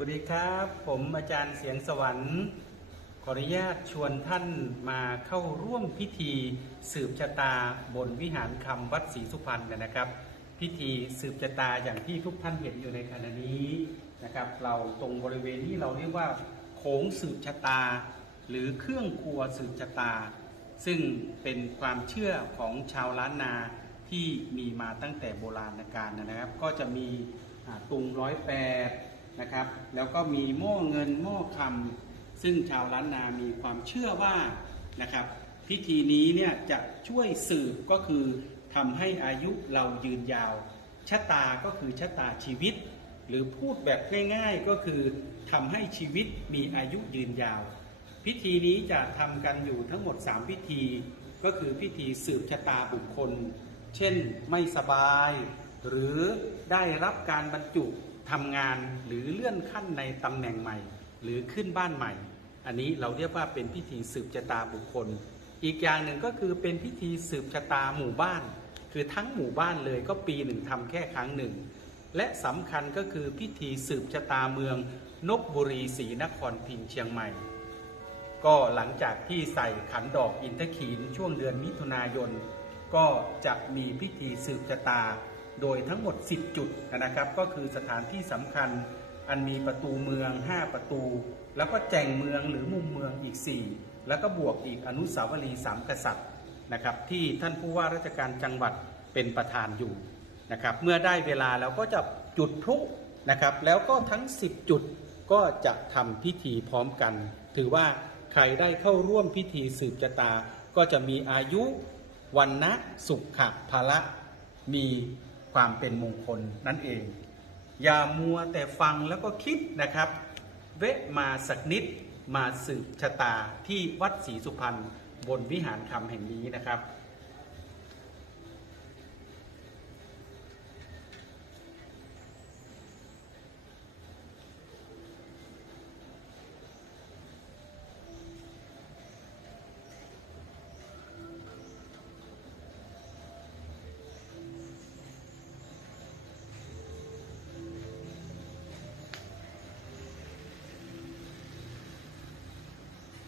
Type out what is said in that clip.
สวัสดีครับ ผมอาจารย์เสียงสวรรค์ ขออนุญาตชวนท่านมาเข้าร่วมพิธีสืบชะตาบนวิหารคำวัดศรีสุพรรณนะครับ พิธีสืบชะตาอย่างที่ทุกท่านเห็นอยู่ในขณะนี้นะครับ เราตรงบริเวณนี้เราเรียกว่าโขงสืบชะตา หรือเครื่องครัวสืบชะตา ซึ่งเป็นความเชื่อของชาวล้านนาที่มีมาตั้งแต่โบราณกาลนะครับ ก็จะมีตุงร้อยแปด นะครับ แล้วก็มีหม้อเงินหม้อคำซึ่งชาวล้านนามีความเชื่อว่านะครับ พิธีนี้เนี่ยจะช่วยสืบก็คือทำให้อายุเรายืนยาวชะตาก็คือชะตาชีวิต หรือพูดแบบง่ายๆก็คือทำให้ชีวิตมีอายุยืนยาว พิธีนี้จะทำกันอยู่ทั้งหมด 3 พิธี ก็คือพิธีสืบชะตาบุคคล เช่นไม่สบาย หรือได้รับการบรรจุ ทำงานหรือเลื่อนขั้นในตำแหน่งใหม่ หรือขึ้นบ้านใหม่ อันนี้เราเรียกว่าเป็นพิธีสืบชะตาบุคคล อีกอย่างหนึ่งก็คือเป็นพิธีสืบชะตาหมู่บ้าน คือทั้งหมู่บ้านเลยก็ปีหนึ่งทำแค่ครั้งหนึ่ง และสำคัญก็คือพิธีสืบชะตาเมืองนบบุรีศรีนครพิงค์เชียงใหม่ ก็หลังจากที่ใส่ขันดอกอินทขีนช่วงเดือนมิถุนายน ก็จะมีพิธีสืบชะตา โดยทั้งหมด 10 จุดนะครับ ก็คือสถานที่สำคัญอันมีประตูเมือง 5 ประตู แล้วก็แจงเมืองหรือมุมเมืองอีก 4 แล้วก็บวกอีกอนุสาวรีย์สามกษัตริย์นะครับ ที่ท่านผู้ว่าราชการจังหวัดเป็นประธานอยู่นะครับ เมื่อได้เวลาแล้วก็จะจุดพลุนะครับ แล้วก็ทั้ง 10 จุดก็จะทำพิธีพร้อมกัน ถือว่าใครได้เข้าร่วมพิธีสืบชะตา ก็จะมีอายุวันนะสุขะภละมี ความเป็นมงคลนั่นเอง อย่ามัวแต่ฟังแล้วก็คิดนะครับเวะมาสักนิดมาสืบชะตาที่วัดศรีสุพรรณบนวิหารคำแห่งนี้นะครับ